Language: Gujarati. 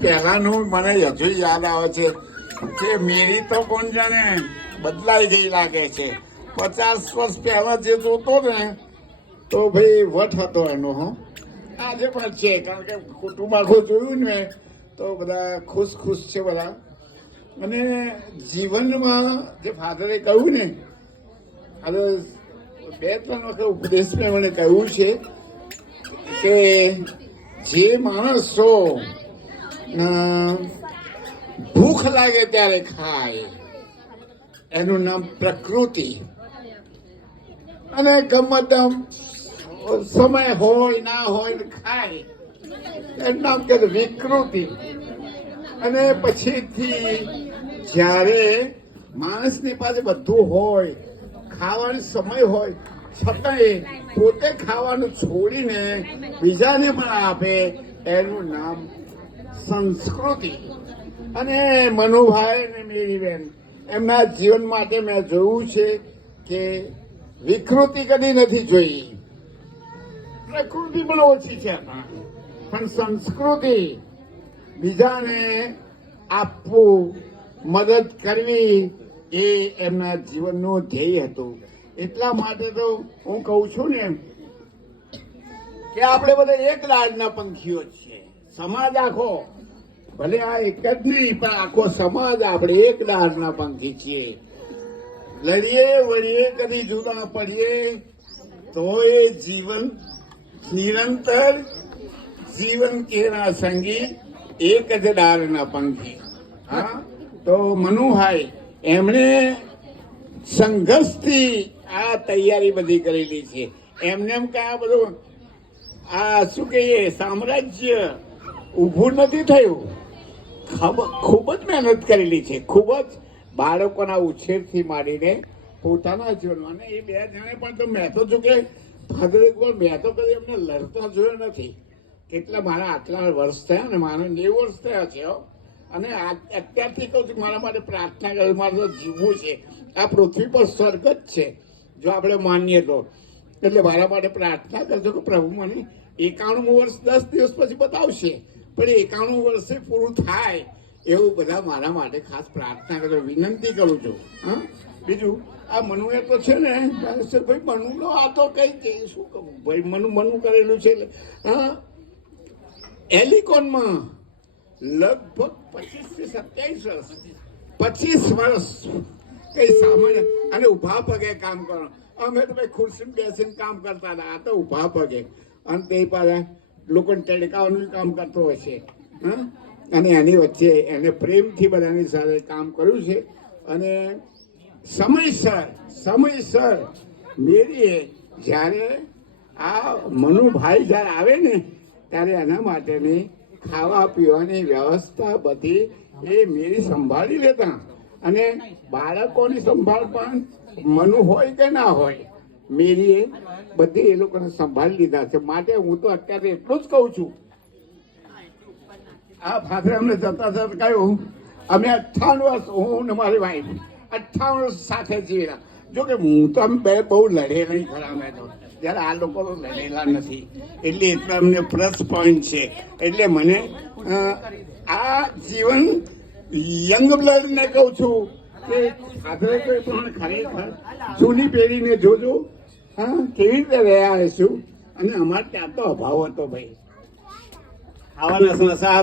પહેલાનું મને હજુ યાદ આવે છે કે મેરી તો કોણ જાણે બદલાઈ ગઈ લાગે છે. 50 વર્ષ પહેલા જે જોતો ને તો ભાઈ વટ હતો એનો. આજે પણ છે, કારણ કે કુટુંબ આખું જોયું ને તો બધા ખુશ ખુશ છે બધા. અને જીવનમાં જે ફાધરે કહ્યું ને, હવે 2-3 વખત ઉપદેશ મેં મને કહ્યું છે કે જે માણસો ભૂખ લાગે ત્યારે ખાય એનું નામ પ્રકૃતિ, અને ગમે તેમ સમય હોય ના હોય ખાય એનું નામ કે વિકૃતિ. અને પછીથી જ્યારે માણસની પાસે બધું હોય, ખાવાનો સમય હોય, છતાંય પોતે ખાવાનું છોડીને બીજાને પણ આપે એનું નામ સંસ્કૃતિ. અને મનુભાઈ અને મેરીબેન એમના જીવન માટે મેં જોયું છે કે વિકૃતિ કદી નથી જોઈ. પ્રકૃતિ પણ ઓછી છે, પણ સંસ્કૃતિ, બીજાને આપવું, મદદ કરવી એ એમના જીવનનું ધ્યેય હતું. એટલા માટે તો હું કહું છું ને કે આપણે બધા એક લાડના પંખીઓ છીએ. સમાજ આખો, ભલે આ એક જ નહીં પણ આખો સમાજ આપણે એક લાડના પંખી છીએ. લડીએ વળીએ કદી જુદા પડીએ તો એ જીવન નિરંતર જીવન કેના સંગી એક જ ડાળના પંખી. હા, તો મનુભાઈ એમણે સંઘર્ષથી આ તૈયારી બધી કરેલી છે. એમને એમ કે આ બધું આ શું કહીએ સામ્રાજ્ય ઊભું નથી થયું. ખૂબ જ મહેનત કરેલી છે, ખૂબ જ બાળકોના ઉછેરથી માંડીને પોતાના જીવનમાં. અને એ 2 જણે પણ તો મેં તો જો કે ફાધર એકવાર મેં તો કદી એમને લડતા જોયો નથી. કેટલા મારા આટલા વર્ષ થયા ને, મારા 90 વર્ષ થયા છે. અને અત્યારથી કહું છું મારા માટે પ્રાર્થના કરે, મારે તો જીવવું છે. આ પૃથ્વી પર સ્વર્ગ જ છે જો આપણે માનીએ તો. એટલે મારા માટે પ્રાર્થના કરજો કે પ્રભુ મને 91 વર્ષ 10 દિવસ પછી બતાવશે, પણ 91 વર્ષે પૂરું થાય એવું બધા મારા માટે ખાસ પ્રાર્થના કરજો, વિનંતી કરું છું. હા, બીજું આ મનુએ તો છે ને ભાઈ, મનુનો આ તો કઈ છે શું કહું ભાઈ, મનુ કરેલું છે. હા, એલિકોનમાં લગભગ 25 થી 27 વર્ષ, 25 વર્ષ કઈ સામાન્ય, અને ઉભા પગે કામ કરો. અમે તો ભાઈ ખુરશીમાં બેસીને કામ કરતા હતા, આ તો ઉભા પગે. અને તે પાછા લોકોને ટેડકાવાનું કામ કરતો હોય છે. હા, અને એની વચ્ચે એને પ્રેમથી બધાની સાથે કામ કર્યું છે. અને સમયસર મેરીએ જ્યારે આ મનુભાઈ જ્યારે આવે ને ત્યારે એના માટેની ખાવા પીવાની વ્યવસ્થા બધી એ મેરી સંભાળી લેતા. અને બાળકોની સંભાળ પણ મનુ હોય કે ના હોય, મેરીએ બધી એ લોકોને સંભાળી લીધા છે. માટે હું તો અત્યારે એટલું જ કહું છું, આ ફાધરે અમને જતા કહ્યું અમે 58 વર્ષ, હું ને મારી વાઈફ 58 વર્ષ સાથે જીવેલા. જો કે હું તો અમે બે બહુ લડે નહીં ખરા, મેં તો જ્યારે આ લોકો તો લડેલા નથી, એટલે અમને પ્લસ પોઈન્ટ છે. એટલે મને આ જીવન યંગ બ્લડને કહું છું કે ફાધરે કોઈ પણ ખરેખર જૂની પેઢીને જોજો. હા, કેવી રીતે રહ્યા હશું. અને અમારે ત્યાં તો અભાવ હતો ભાઈ, ખાવાના સંસાર